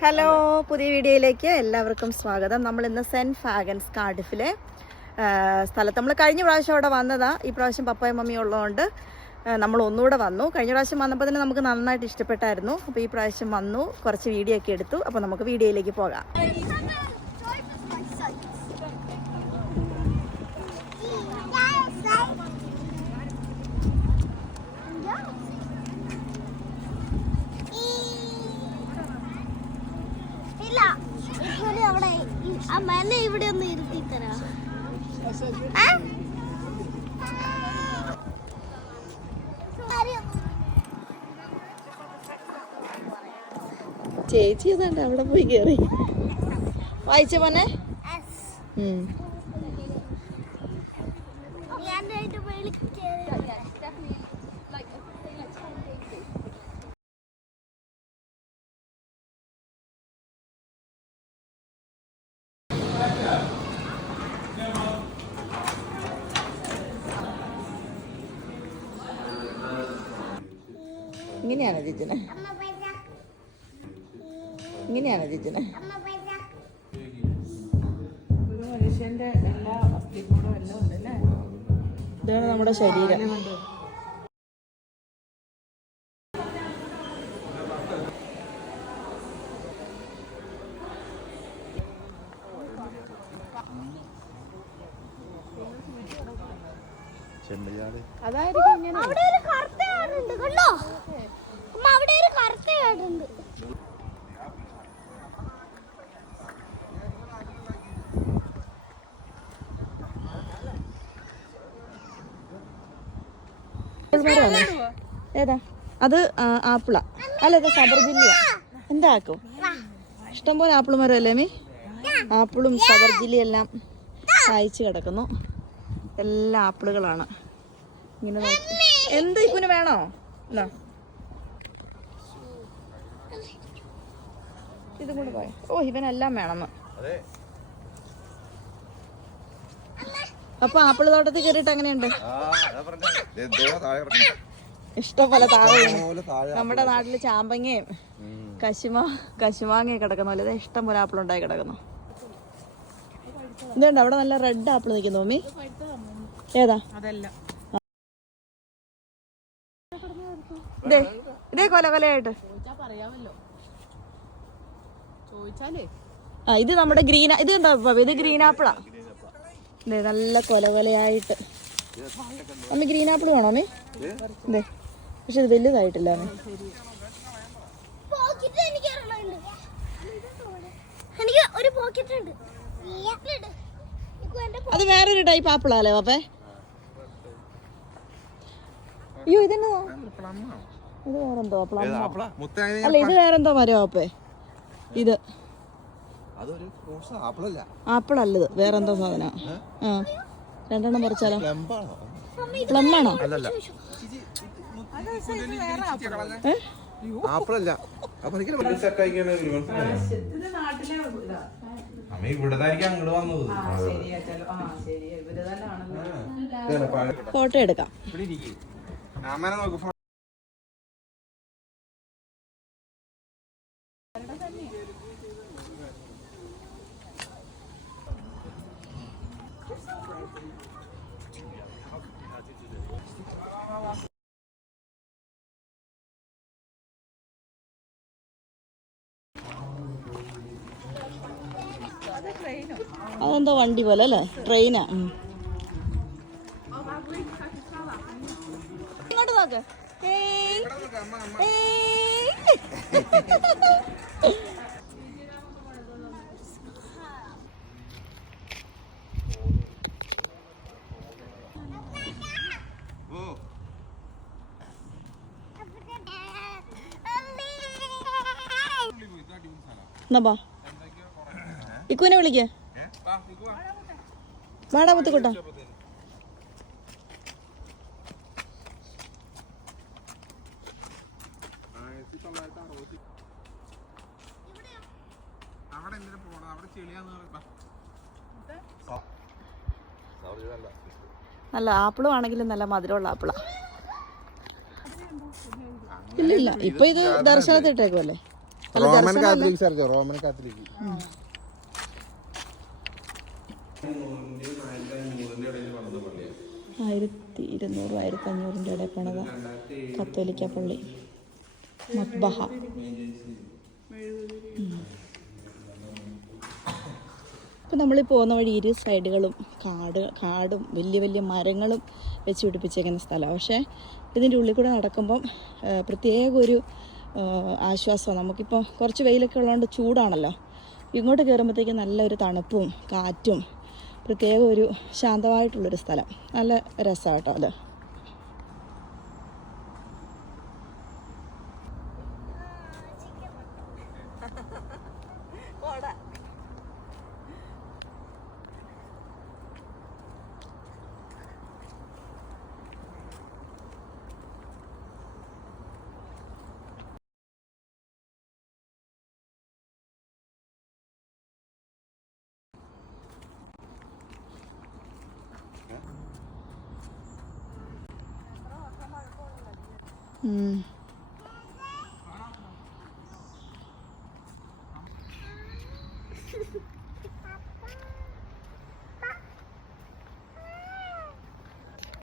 Hello പുതിയ വീഡിയോയിലേക്ക് എല്ലാവർക്കും സ്വാഗതം. നമ്മൾ ഇന്ന് സെന്റ് ഫാഗൻസ് കാർഡിഫിലെ സ്ഥലത്ത് നമ്മൾ കഴിഞ്ഞ പ്രാവശ്യം അവിടെ വന്നതാ. ഈ പ്രാവശ്യം പപ്പയും മമ്മിയും ഉള്ളതുകൊണ്ട് നമ്മൾ ഒന്നുകൂടെ വന്നു. കഴിഞ്ഞ പ്രാവശ്യം വന്നപ്പോൾ തന്നെ നമുക്ക് നന്നായിട്ട് ഇഷ്ടപ്പെട്ടായിരുന്നു. അപ്പോൾ ഈ പ്രാവശ്യം വന്നു കുറച്ച് വീഡിയോ ഒക്കെ എടുത്തു. അപ്പോൾ നമുക്ക് വീഡിയോയിലേക്ക് പോകാം ഇല്ല ഇവിടെ അവിടെ ഈ- ആ മല ഇവിടെ ഒന്ന് ഇരുത്തി തരാം ആ? ചേച്ചി ഏതാണ്ട് അവിടെ പോയി കയറി വായിച്ച മോനെ. ഞാൻ ഇങ്ങനെയാണോ ചേച്ചിനെ ഇങ്ങനെയാണോ ചേച്ചിനെ. ഒരു മനുഷ്യന്റെ എല്ലാ അസ്ഥികൂടും എല്ലാം ഉണ്ടല്ലേ ഇതാണ് നമ്മുടെ ശരീരം. അതായിരിക്കും ഇങ്ങനെ. അവിടെ ഒരു കറുത്ത അത് ആപ്പിള. അല്ല ഇത് സബർജില്ലിയ എന്താ ആക്കും? ഇഷ്ടംപോലെ ആപ്പിൾ അല്ലേ മീ ആപ്പിളും സബർജില്ലി എല്ലാം കായ്ച്ചു കിടക്കുന്നു. എല്ലാ ആപ്പിളുകളാണ്. ഇങ്ങനെ എന്ത് ഇക്കുന് വേണോ? എന്നാ ഇതും കൂടെ പോയ ഓ ഇവനെല്ലാം വേണമെന്ന്. അപ്പൊ ആപ്പിൾ തോട്ടത്തിൽ കയറിയിട്ട് അങ്ങനെയുണ്ട് ഇഷ്ടംപോലെ താഴെ. നമ്മുടെ നാട്ടിൽ ചാമ്പങ്ങയും കശുമ കശുമാങ്ങയും കിടക്കുന്ന. പോലെ ഇഷ്ടം പോലെ ആപ്പിൾ ഉണ്ടായി കിടക്കുന്നു. ഇതുണ്ട് അവിടെ നല്ല റെഡ് ആപ്പിൾ നിൽക്കുന്നു മമ്മി ഏതാ? അതല്ല. ഇതേ ഇതേ കൊല കൊലയായിട്ട്. ചോദിച്ചാ പറയാമല്ലോ. ആ ഇത് നമ്മുടെ ഗ്രീൻ ഇത് എന്താ ഇത് ഗ്രീൻ ആപ്പിളാ നല്ല കൊല കൊലയായിട്ട്. അമ്മ ഗ്രീൻ ആപ്പിൾ വേണോ അമ്മേ ഇതേ പക്ഷെ ഇത് വലുതായിട്ടില്ല മമ്മി പോക്കറ്റ് എനിക്ക് ഒരെണ്ണമുണ്ട്. എനിക്ക് ഒരു പോക്കറ്റ് ഉണ്ട്. ഇട്. ഇക്കു എന്റെ അത് വേറൊരു ടൈപ്പ് ആപ്പിളാല്ലേ പാപ്പേ അയ്യോ ഇതെന്നോ? ഇത് വേറെന്തോ പ്ലം അല്ല ഇത് വേറെന്തോ മരോ പാപ്പേ ഇത്. അതൊരു ഫ്രൂട്ട്സ് ആപ്പിളല്ല. ആപ്പിൾ വേറെന്താ സാധന? ആ. രണ്ടെണ്ണം പറിച്ചാലോ? പ്ലം ആണോ? ആപ്പിളല്ല. അപ്പൊ എനിക്ക് അമ്മ ഇവിടതായിരിക്കും അങ്ങോട്ട് വന്നത് ശരിയാ ചലോ ആ ശരിയാ ഇവർ തന്നെ ആണല്ലോ ഫോട്ടോ എടുക്കാം അമ്മനെ നോക്ക് phone. അതെന്തോ വണ്ടി പോലെ അല്ലേ? ട്രെയിനാ. ഇങ്ങോട്ട് നോക്ക്. എന്നാ ഇക്കുവിനെ വിളിക്കേ. വാടാ മുത്തുക്കുട്ട. നല്ല ആപ്പിളും ആണെങ്കിലും നല്ല മധുരമുള്ള ആപ്പിളാ. ഇല്ല ഇല്ല ഇപ്പൊ ഇത് ദർശനത്തിട്ടേക്കുമല്ലേ റോമൻ കാത്തലിക് റോമൻ കാത്തലിക് ആയിരത്തി ഇരുന്നൂറ് ആയിരത്തി അഞ്ഞൂറിന്റെ ഇടയിൽ പണിത. കത്തോലിക്ക പള്ളി. മക്ബഹ. ഇപ്പം നമ്മൾ പോകുന്ന വഴി ഇരു സൈഡുകളും കാട് കാടും വലിയ വലിയ മരങ്ങളും വെച്ച് പിടിപ്പിച്ചേക്കുന്ന സ്ഥലമാണ് പക്ഷേ ഇതിന്റെ ഉള്ളിൽ കൂടെ നടക്കുമ്പം പ്രത്യേക ഒരു ആശ്വാസം നമുക്കിപ്പോൾ കുറച്ച് വെയിലൊക്കെ ഉള്ളതുകൊണ്ട് ചൂടാണല്ലോ. ഇങ്ങോട്ട് കയറുമ്പോഴത്തേക്കും നല്ലൊരു തണുപ്പും കാറ്റും പ്രത്യേക ഒരു ശാന്തമായിട്ടുള്ളൊരു സ്ഥലം. നല്ല രസമാണ് കേട്ടോ അത്. 嗯。